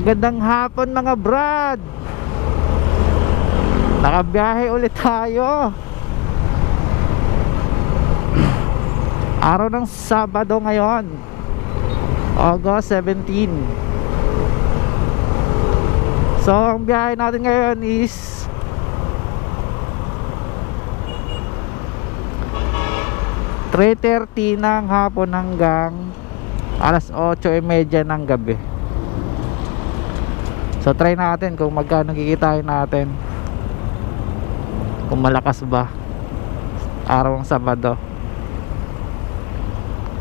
Magandang hapon mga brad. Nakabiyahe ulit tayo. Araw ng Sabado ngayon, August 17. So ang biyahe natin ngayon is (3:30) ng hapon hanggang alas 8:30 ng gabi. So try natin kung magkano kikitain natin, kung malakas ba araw ng Sabado.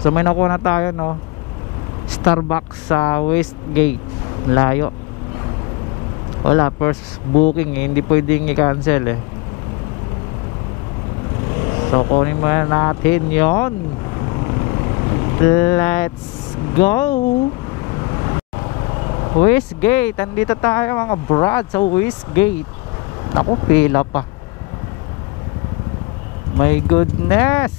So may nakuha na tayo, no, Starbucks sa Westgate. Layo. Wala, first booking eh. Hindi pwedeng i-cancel eh. So kunin muna natin yon. Let's go Westgate. Andito tayo mga brad sa Westgate. Naku, pila pa. My goodness.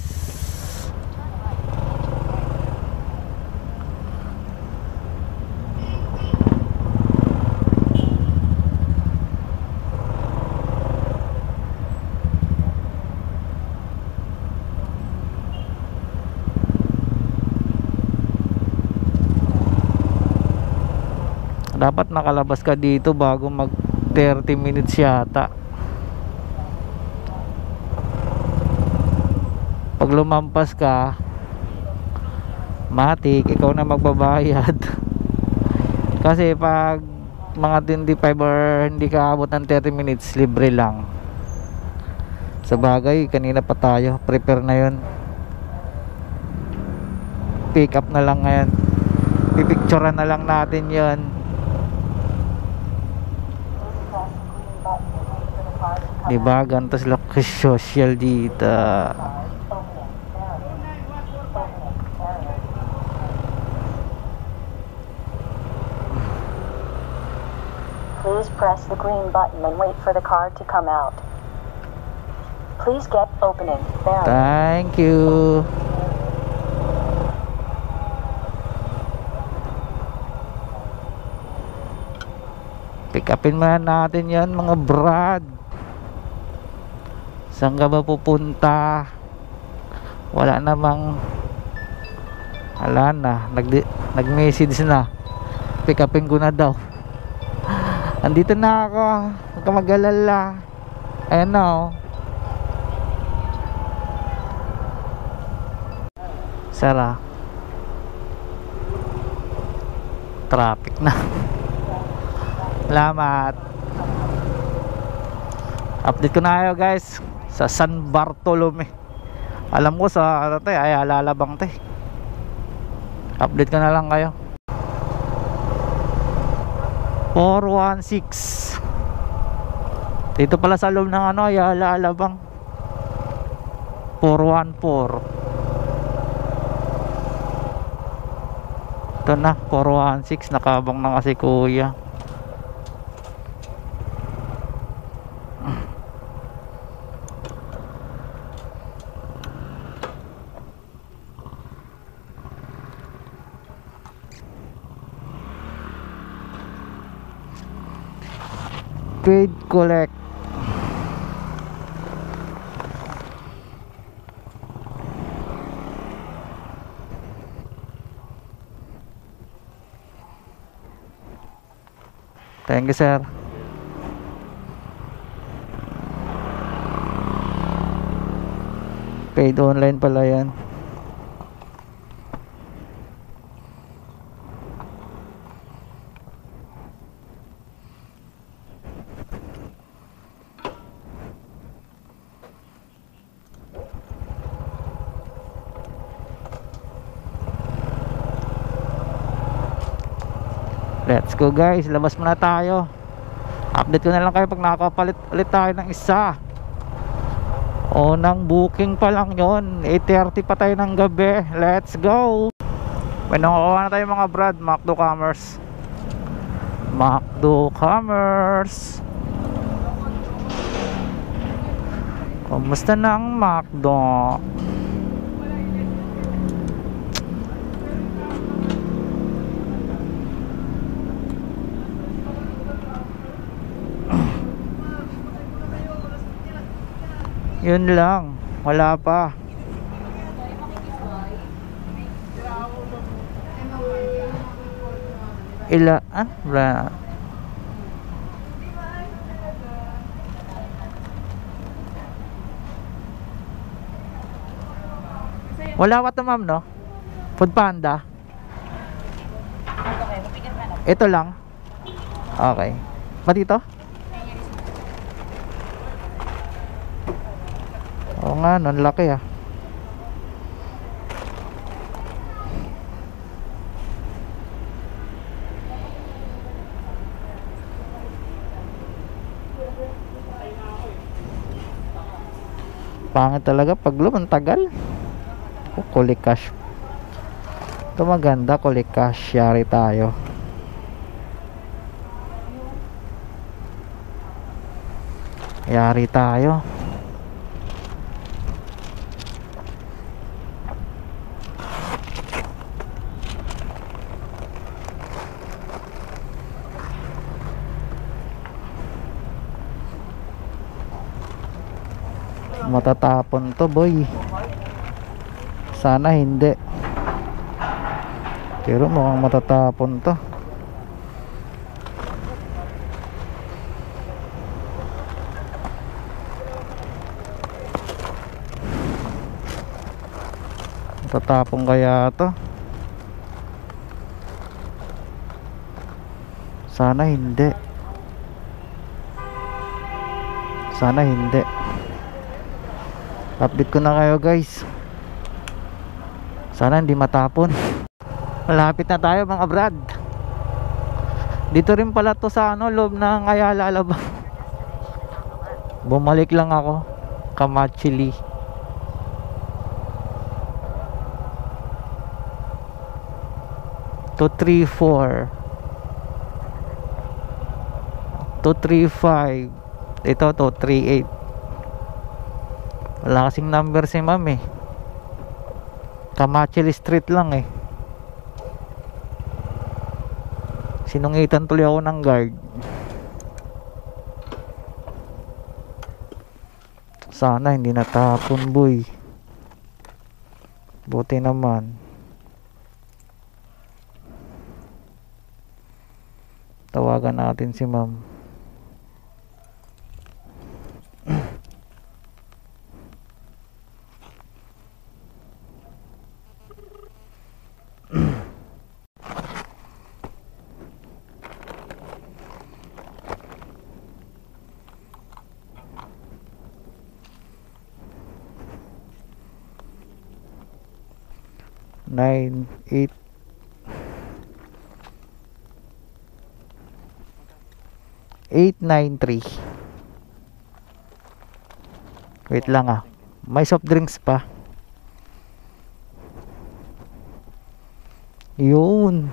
Dapat nakalabas ka dito bago mag 30 minutes yata. Pag lumampas ka, matik, ikaw na magbabayad. Kasi pag mga 25 or hindi ka abot ng 30 minutes, libre lang. Sa bagay, kanina pa tayo, prepare na yun. Pick up na lang ngayon. Pipicturean na lang natin yun. Diba, ganito sila social dito. Please press the green button and wait for the card to come out. Please get opening. There. Thank you. Pick upin muna natin yan mga brad. Saan ka ba pupunta? Wala namang, wala na, nag-message na, pick upin ko na daw. Andito na ako, huwag ka mag-alala. Ayan na oh. Sara, traffic na. Salamat. Update ko na kayo guys sa San Bartolome. Alam ko sa ano tayo, ay Alalabang tayo. Update ko na lang kayo. 416. Dito pala sa loob ng ano, Ayala Alabang. 414. Ito na, 416. Nakabang na kasi kuya. Paid collect. Thank you sir. Paid online pala yan. Let's go guys, labas muna tayo. Update ko na lang kayo pag nakapalit ulit tayo ng isa. Unang booking pa lang yon, 8:30 pa tayo ng gabi. Let's go. May nakuha na tayo mga brad, McDo Commerce. McDo Commerce. Kumusta na ang McDo? Yun lang, wala pa. Wala. Wala pa to ma'am, no? Food Panda. Ito lang. Okay. Ba dito? Oo nga, nun laki ah. Pangit talaga pag tagal. Cash. Ito maganda, cash. Yari tayo. Yari tayo. Matatapon to boy. Sana hindi. Pero mukhang matatapon to. Matatapon kaya to. Sana hindi. Sana hindi. Update ko na kayo guys. Sana hindi matapon. Malapit na tayo mga brad. Dito rin pala to sa loob ng Ayala Alabang. Bumalik lang ako Kamachili. To 34 235. Ito to 38. Wala kasing number si ma'am eh. Kamachili Street lang eh. Sinungitan tuloy ako ng guard. Sana hindi natapon boy. Buti naman. Tawagan natin si ma'am. Nine, 8 893. Wait lang ah. May soft drinks pa. Yun.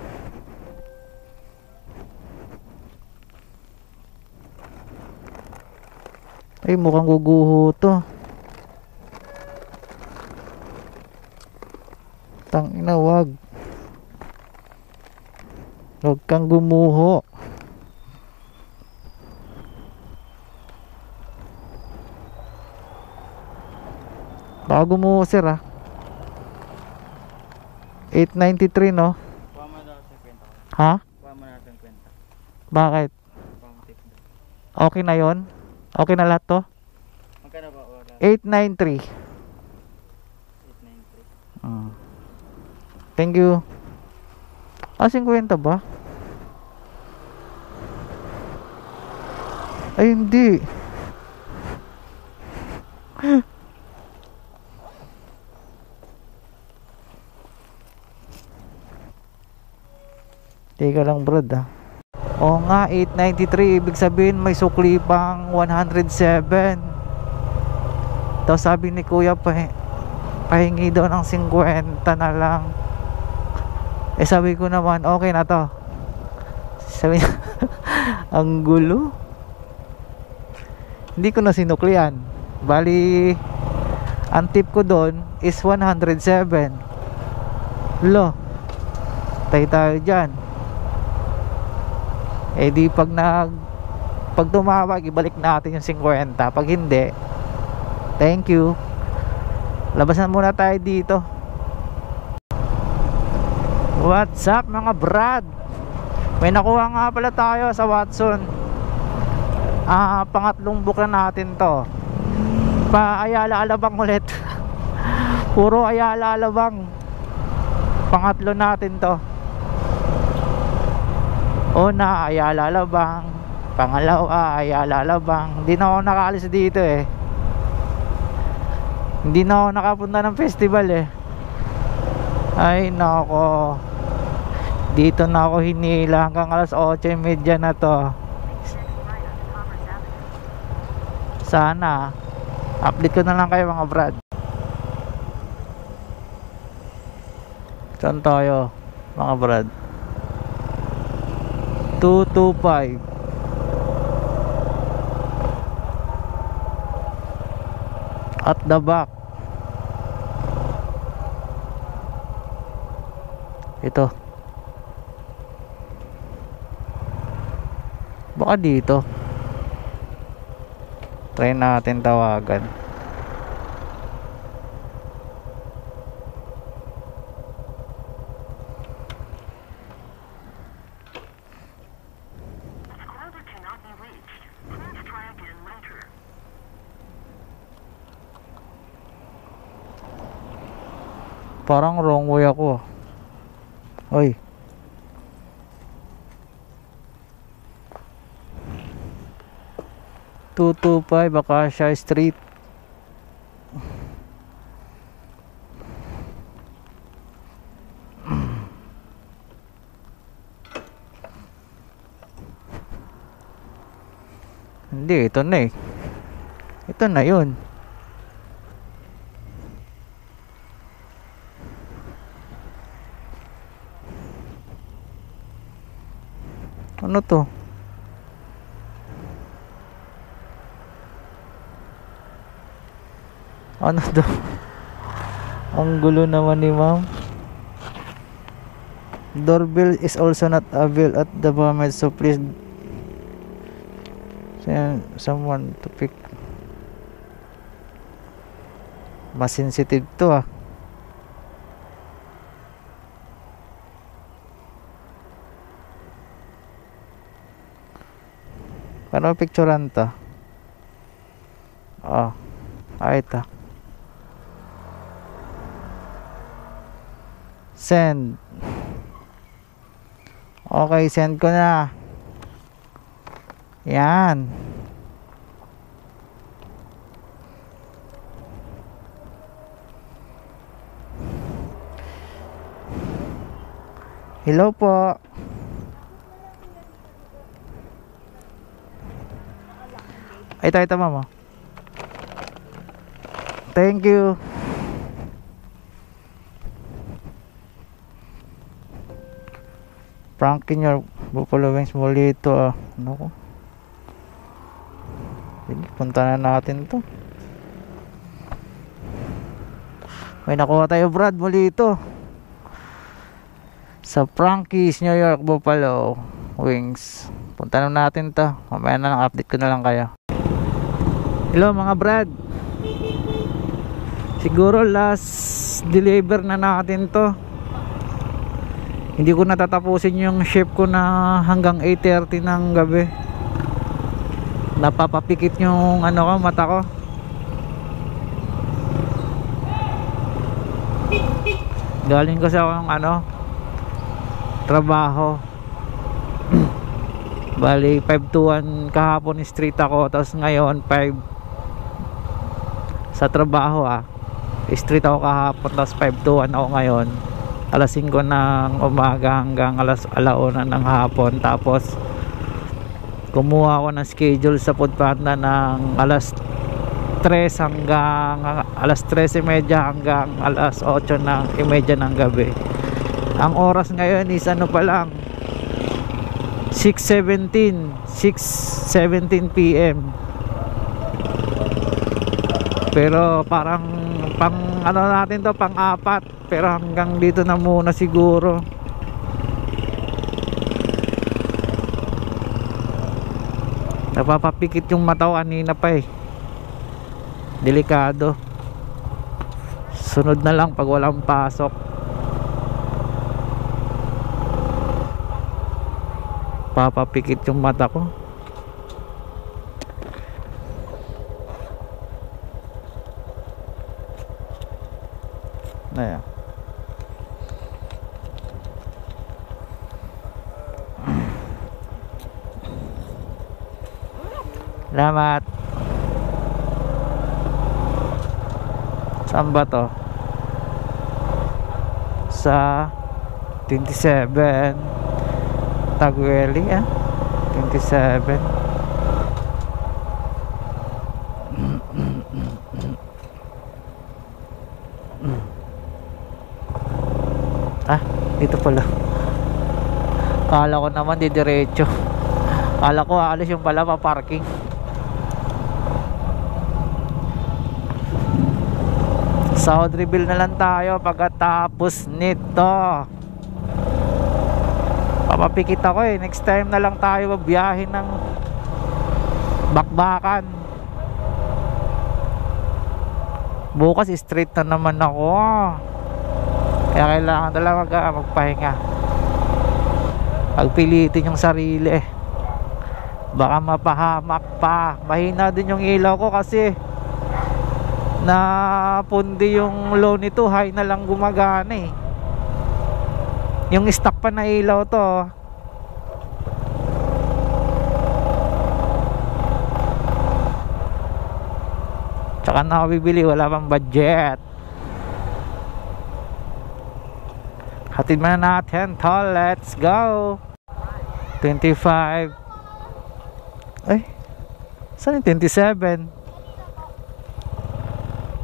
Ay mukhang guguho to. Tangina, wag kang gumuho. Baka gumuho sir ah. 893 no? Ha? Bakit? Okay na yon? Okay na lahat to? 893. Thank you. 50 ba? Ay hindi. Teka lang brad ah. Oo nga, 893. Ibig sabihin may sukli pang 107. Tapos sabi ni kuya pahingi daw ng 50 na lang. Eh sabi ko naman okay na to. Sabi niya ang gulo. Hindi ko na sinuklian. Bali ang tip ko doon is 107. Lo, tayo dyan. Eh di pag tumawag ibalik natin yung 50. Pag hindi Thank you. Labasan muna tayo dito. What's up mga brad? May nakuha nga pala tayo sa Watson. Pangatlong book na natin to. Pa Ayala Alabang ulit. Puro Ayala Alabang. Pangatlo natin to. Una Ayala Alabang, pangalawa Ayala Alabang. Hindi na ako nakaalis dito eh. Hindi na ako nakapunta ng festival eh. Ay nako, dito na ako hinila hanggang alas 8:30 na to. Sana update ko na lang kayo mga brad. Saan tayo mga brad? 225 at the back. Ito baka dito. Try natin tawagan. Parang wrong way ako. Oy. (225) Acacia Street. Hindi, ito na eh. Ito na yun. Ano to? Ano to? Ang gulo naman ni ma'am. Doorbell is also not available at the moment, so please send someone to pick. Mas sensitive to ah. Paano picturean to? Oh, ay ito. Send. Okay, send ko na. Yan. Hello po. Ito mama. Thank you. Pranking your buffalo wings muli ito ah. Ano ko? Sige, punta na natin to. May nakuha tayo brad muli ito. Sa Frankie's New York Buffalo Wings. Punta na natin to. Mamaya na lang, update ko na lang kayo. Hello mga brad. Siguro last deliver na natin to. Hindi ko natatapusin yung shift ko na hanggang 8:30 ng gabi. Napapapikit yung ano ko, mata ko. Galing ko sa ano, trabaho. Bali 5 to 1 kahapon street ako, tapos ngayon 5 sa trabaho street ako kahapon, tapos 5 to 1 ako ngayon, alas 5 ng umaga hanggang alas 1 ng hapon. Tapos kumuha ako ng schedule sa Foodpanda ng alas 3 hanggang alas 3:30 hanggang alas 8:30 ng gabi. Ang oras ngayon is ano pa lang, 6:17 PM. Pero parang pang ano natin to, pang 4, pero hanggang dito na muna siguro. Napapapikit yung mata ko kanina pa eh. delikado. Sunod na lang pag walang pasok. Papapikit yung mata ko. Ayan. Salamat. Saan ba to? Sa 27 Tagueli, 27. Dito pala. Kala ko naman didiretso. Kala ko aalis yung pala pa parking. South Reveal na lang tayo pagkatapos nito. Papapikit ako next time na lang tayo biyahe ng Bakbakan. Bukas straight na naman ako. Kaya kailangan talaga magpahinga. Pagpilitin yung sarili. Baka mapahamak pa. Mahina din yung ilaw ko kasi napundi yung low nito. High na lang gumagana Yung stock pa na ilaw to. Tsaka na ako bibili, wala pang budget. Hatid na natin to, let's go. 25. Ay, saan yung 27?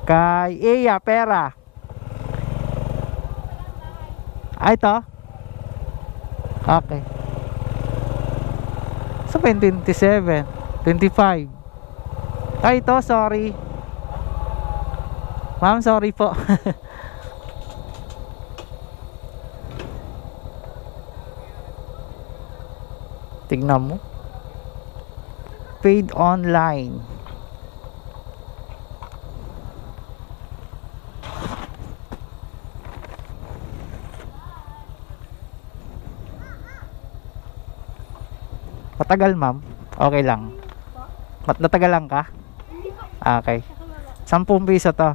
Kay Iya Pera. Ay, ito. Okay. Saan pa yung 27? 25. Ay, ito, sorry. Ma'am, sorry po. Tignan mo. Paid online. Matagal, ma'am? Okay lang. Natagalan ka? Okay. 10 piso to.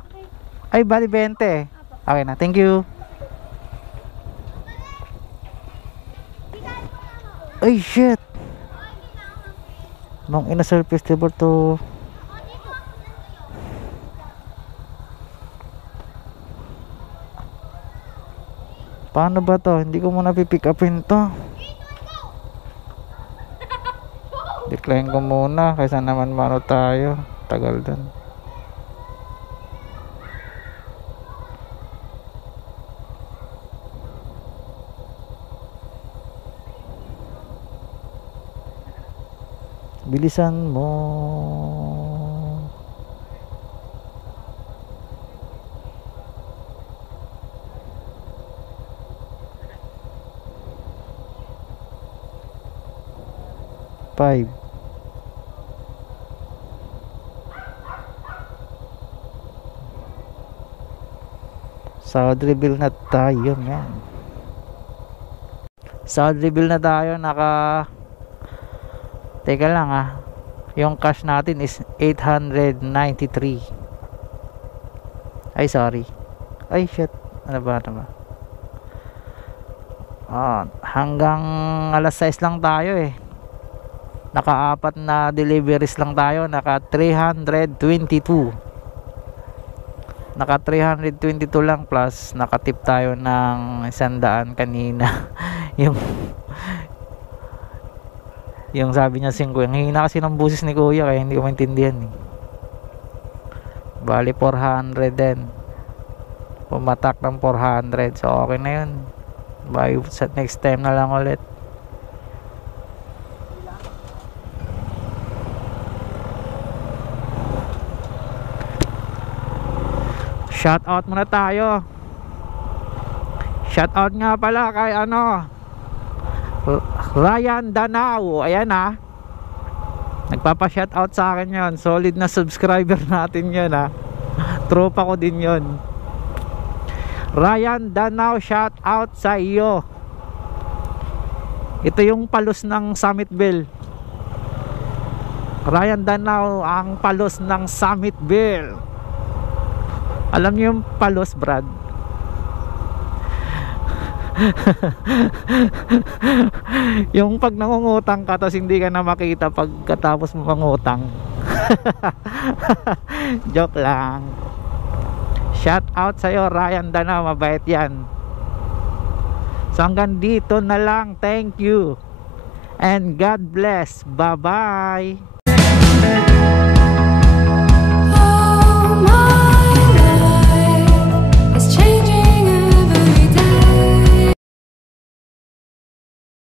Ay, bali 20. Okay na, thank you. Ay, shit. Mang Inasal Festival to. Paano ba to? Hindi ko muna pipick upin to. Decline ko muna kaysa naman mano tayo. Tagal din. Bilisan mo. Five. South Reveal na tayo, man. South Reveal na tayo. Teka lang yung cash natin is 893. Ay, sorry. Ay, shit. Ano ba? Hanggang alas 6 lang tayo naka-4 na deliveries lang tayo. Naka 322 lang, plus nakatip tayo ng 100 kanina. yung sabi niya 5. Ang hina kasi ng busis ni kuya kaya hindi ko maintindihan Bali 400 din. Pumatak ng 400. So okay na yun. Bye, sa next time na lang ulit. Shout out muna tayo. Shout out nga pala kay Ryan Danao. Ayan, 100 Nagpapa-shoutout sa akin yon. Solid na subscriber natin yon, ha. Tropa ko din yon. Ryan Danao, shoutout sa iyo. Ito yung palos ng Summitville. Ryan Danao, ang palos ng Summitville. Alam niyo yung palos, Brad? Yung pag nangungutang ka tapos hindi ka na makita pagkatapos mo mangutang. Joke lang. Shout out sa'yo, Ryan Danao, mabait yan. So hanggang dito na lang. Thank you and God bless. Bye bye.